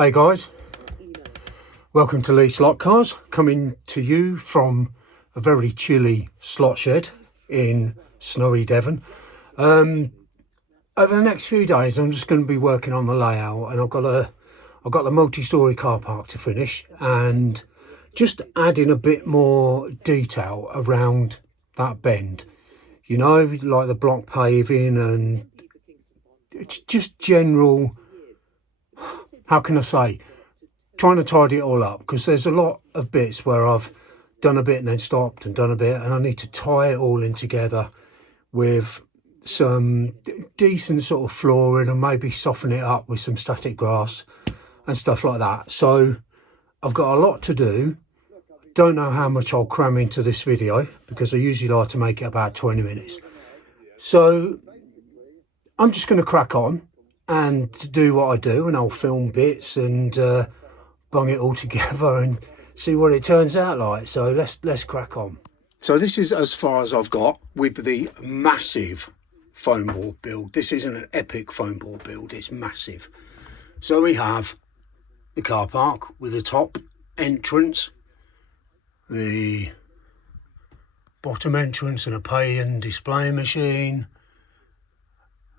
Hey guys, welcome to Lee Slot Cars, coming to you from a very chilly slot shed in snowy Devon. Over the next few days I'm just going to be working on the layout, and I've got the multi-storey car park to finish and just adding a bit more detail around that bend, you know, like the block paving, and it's just general, how can I say, trying to tidy it all up, because there's a lot of bits where I've done a bit and then stopped and done a bit, and I need to tie it all in together with some decent sort of flooring and maybe soften it up with some static grass and stuff like that. So I've got a lot to do. Don't know how much I'll cram into this video, because I usually like to make it about 20 minutes. So I'm just going to crack on and do what I do, and I'll film bits and bung it all together and see what it turns out like. So let's crack on. So this is as far as I've got with the massive foam board build. This isn't an epic foam board build, it's massive. So we have the car park with the top entrance, the bottom entrance and a pay and display machine,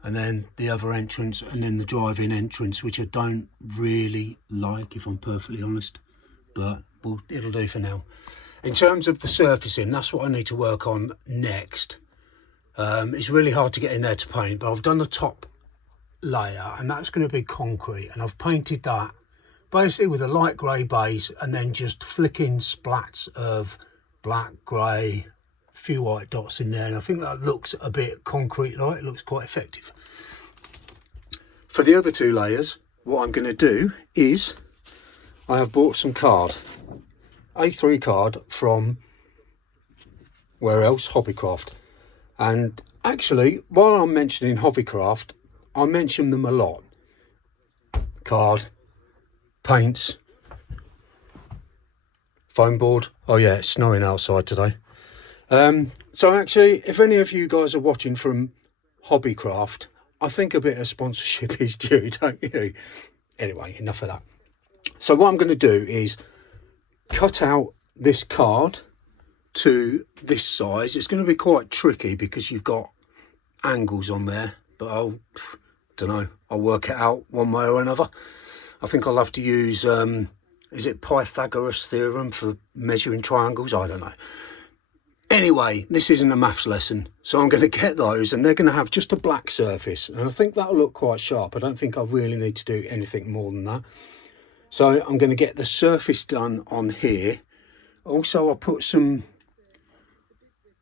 and then the other entrance, and then the drive-in entrance, which I don't really like, if I'm perfectly honest, but it'll do for now. In terms of the surfacing, that's what I need to work on next. It's really hard to get in there to paint, but I've done the top layer, and that's going to be concrete, and I've painted that basically with a light grey base, and then just flicking splats of black, grey, few white dots in there, and I think that looks a bit concrete like. It looks quite effective. For the other two layers, what I'm going to do is I have bought some card, A3 card from where else, Hobbycraft. And actually, while I'm mentioning Hobbycraft, I mention them a lot. Card, paints, foam board. Oh yeah, it's snowing outside today. So actually, if any of you guys are watching from Hobbycraft, I think a bit of sponsorship is due, don't you? Anyway, enough of that. So what I'm going to do is cut out this card to this size. It's going to be quite tricky because you've got angles on there, but I'll work it out one way or another. I think I'll have to use, is it Pythagoras theorem for measuring triangles? I don't know. Anyway, this isn't a maths lesson, so I'm going to get those, and they're going to have just a black surface, and I think that'll look quite sharp. I don't think I really need to do anything more than that. So I'm going to get the surface done on here. Also, I'll put some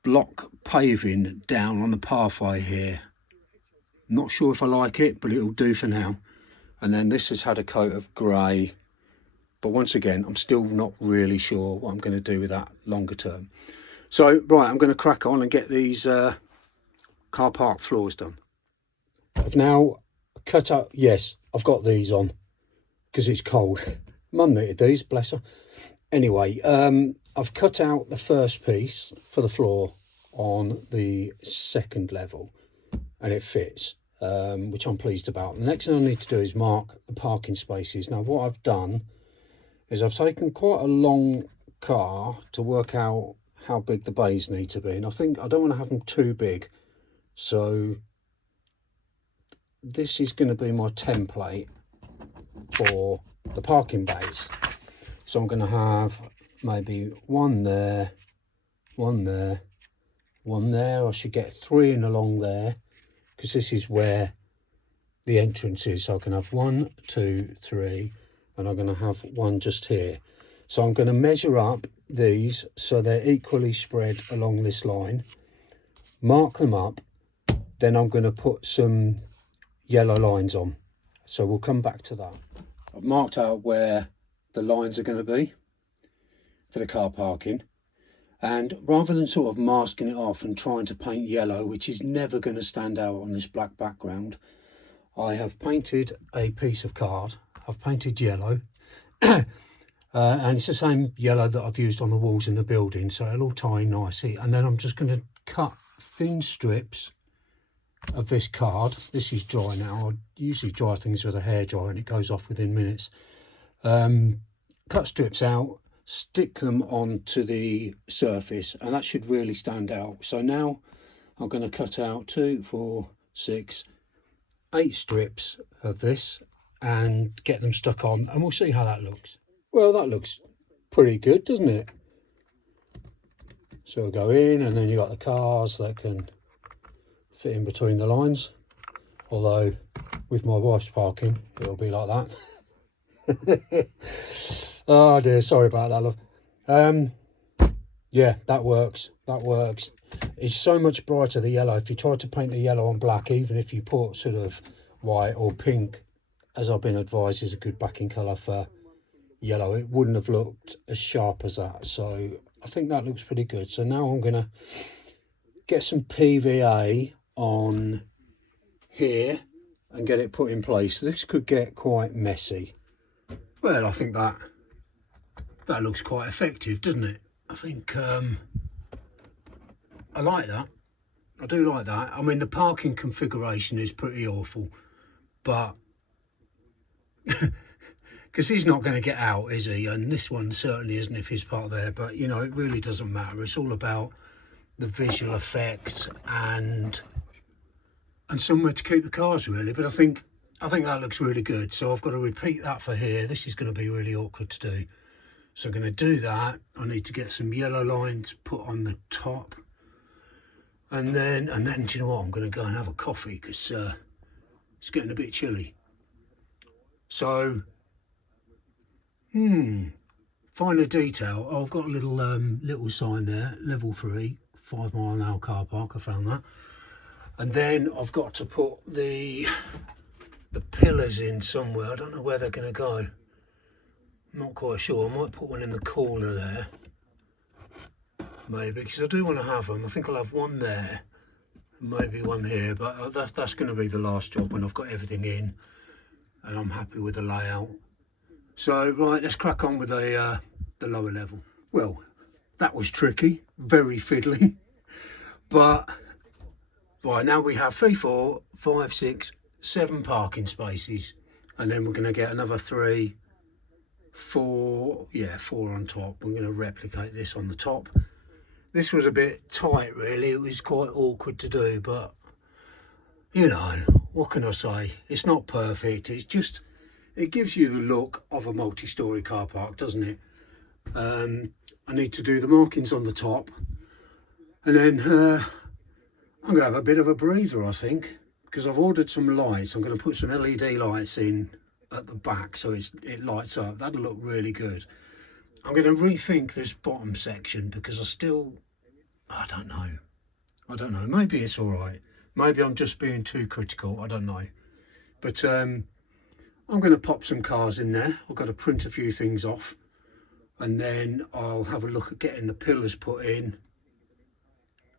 block paving down on the pathway here. Not sure if I like it, but it'll do for now. And then this has had a coat of grey, but once again, I'm still not really sure what I'm going to do with that longer term. So, right, I'm going to crack on and get these car park floors done. I've now cut up, yes, I've got these on because it's cold. Mum knitted these, bless her. Anyway, I've cut out the first piece for the floor on the second level, and it fits, which I'm pleased about. The next thing I need to do is mark the parking spaces. Now, what I've done is I've taken quite a long car to work out how big the bays need to be, and I think I don't want to have them too big, so this is going to be my template for the parking bays. So I'm going to have maybe one there, one there, one there. I should get three in along there, because this is where the entrance is. So I can have 1, 2, 3, and I'm going to have one just here. So I'm going to measure up these so they're equally spread along this line, mark them up, then I'm going to put some yellow lines on. So we'll come back to that. I've marked out where the lines are going to be for the car parking, and rather than sort of masking it off and trying to paint yellow, which is never going to stand out on this black background, I have painted a piece of card. I've painted yellow. And it's the same yellow that I've used on the walls in the building, so it'll all tie in nicely. And then I'm just going to cut thin strips of this card. This is dry now. I usually dry things with a hairdryer and it goes off within minutes. Cut strips out, stick them onto the surface, and that should really stand out. So now I'm going to cut out 2, 4, 6, 8 strips of this and get them stuck on, and we'll see how that looks. Well, that looks pretty good, doesn't it? So we'll go in, and then you've got the cars that can fit in between the lines, although with my wife's parking it'll be like that. Oh dear, sorry about that, love. Yeah, that works, that works. It's so much brighter, the yellow. If you try to paint the yellow on black, even if you put sort of white or pink, as I've been advised is a good backing colour for yellow, it wouldn't have looked as sharp as that. So I think that looks pretty good. So now I'm going to get some PVA on here and get it put in place. This could get quite messy. Well, I think that looks quite effective, doesn't it? I think I like that. I do like that. I mean, the parking configuration is pretty awful, but because he's not going to get out, is he? And this one certainly isn't if he's parked there. But you know, it really doesn't matter. It's all about the visual effect and somewhere to keep the cars, really. But I think that looks really good. So I've got to repeat that for here. This is going to be really awkward to do. So I'm going to do that. I need to get some yellow lines put on the top. And then, do you know what? I'm going to go and have a coffee because it's getting a bit chilly. So, finer detail. I've got a little sign there, level 3, 5 mile an hour car park. I found that. And then I've got to put the pillars in somewhere. I don't know where they're going to go. I'm not quite sure. I might put one in the corner there, maybe, because I do want to have them. I think I'll have one there, maybe one here, but that's going to be the last job when I've got everything in and I'm happy with the layout. So right, let's crack on with the lower level. Well, that was tricky, very fiddly, but right, now we have 3, 4, 5, 6, 7 parking spaces, and then we're going to get another 3, 4 on top. We're going to replicate this on the top. This was a bit tight, really. It was quite awkward to do, but you know, what can I say? It's not perfect. It's just, it gives you the look of a multi-storey car park, doesn't it? I need to do the markings on the top, and then I'm going to have a bit of a breather, I think, because I've ordered some lights. I'm going to put some LED lights in at the back so it lights up. That'll look really good. I'm going to rethink this bottom section because I don't know. Maybe it's all right. Maybe I'm just being too critical. I don't know. But I'm going to pop some cars in there. I've got to print a few things off, and then I'll have a look at getting the pillars put in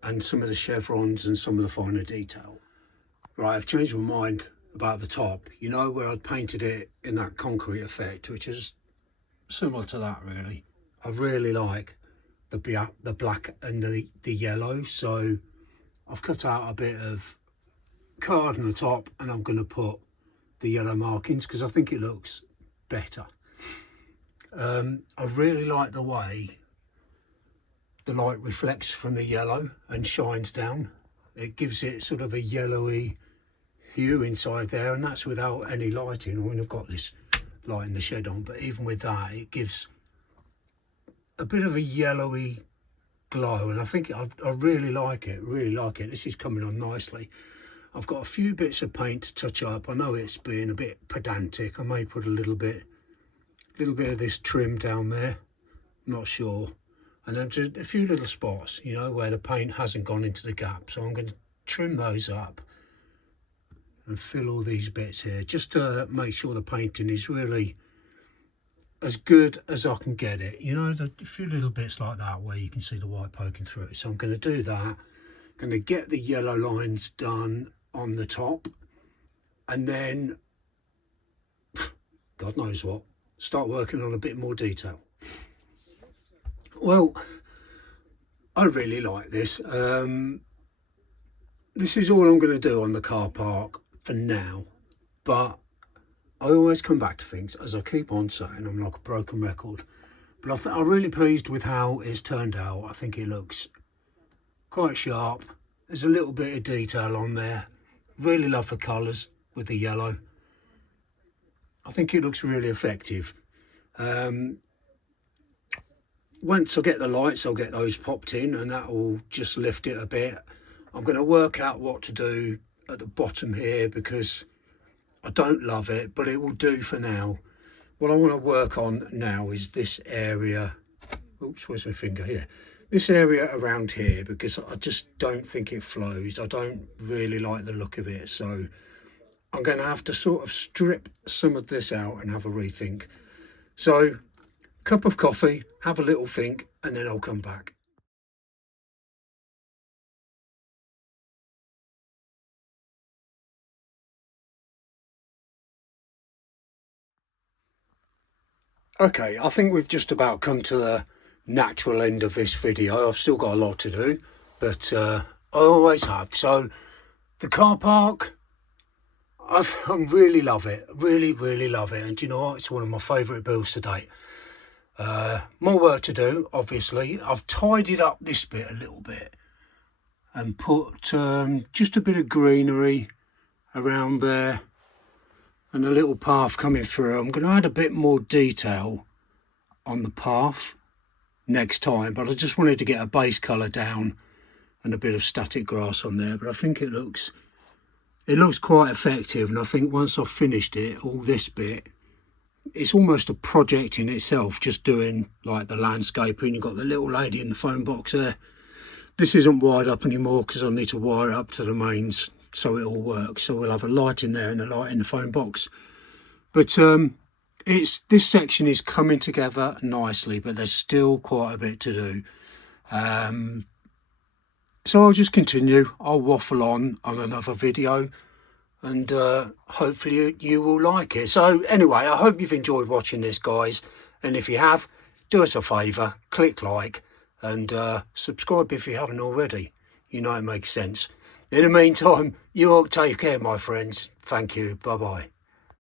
and some of the chevrons and some of the finer detail. Right, I've changed my mind about the top. You know, where I'd painted it in that concrete effect, which is similar to that, really. I really like the black and the yellow, so I've cut out a bit of card on the top, and I'm going to put the yellow markings because I think it looks better. I really like the way the light reflects from the yellow and shines down. It gives it sort of a yellowy hue inside there, and that's without any lighting. I mean, I've got this light in the shed on, but even with that, it gives a bit of a yellowy glow, and I think I really like it. This is coming on nicely. I've got a few bits of paint to touch up. I know it's being a bit pedantic. I may put a little bit of this trim down there, I'm not sure, and then just a few little spots, you know, where the paint hasn't gone into the gap. So I'm going to trim those up and fill all these bits here just to make sure the painting is really as good as I can get it. You know, a few little bits like that where you can see the white poking through. So I'm going to do that. Going to get the yellow lines done on the top, and then God knows what, start working on a bit more detail. Well, I really like this. This is all I'm going to do on the car park for now, but I always come back to things, as I keep on saying, I'm like a broken record. But I'm really pleased with how it's turned out. I think it looks quite sharp. There's a little bit of detail on there. Really love the colours with the yellow. I think it looks really effective. Once I get the lights, I'll get those popped in and that will just lift it a bit. I'm going to work out what to do at the bottom here because I don't love it, but it will do for now. What I want to work on now is this area. Oops, where's my finger? Here. This area around here, because I just don't think it flows. I don't really like the look of it. So I'm going to have to sort of strip some of this out and have a rethink. So, cup of coffee, have a little think, and then I'll come back. Okay, I think we've just about come to the natural end of this video. I've still got a lot to do, but I always have. So the car park, I really love it. Really love it. And do you know what? It's one of my favourite builds to date. More work to do, obviously. I've tidied up this bit a little bit and put just a bit of greenery around there and a little path coming through. I'm going to add a bit more detail on the path next time, but I just wanted to get a base colour down and a bit of static grass on there. But I think it looks quite effective, and I think once I've finished it, all this bit, it's almost a project in itself, just doing like the landscaping. You've got the little lady in the phone box there. This isn't wired up anymore because I need to wire it up to the mains so it all works. So we'll have a light in there and a light in the phone box. But this section is coming together nicely, but there's still quite a bit to do. So I'll just continue. I'll waffle on another video, and hopefully you will like it. So anyway, I hope you've enjoyed watching this, guys. And if you have, do us a favour, click like and subscribe if you haven't already. You know it makes sense. In the meantime, you all take care, my friends. Thank you. Bye-bye.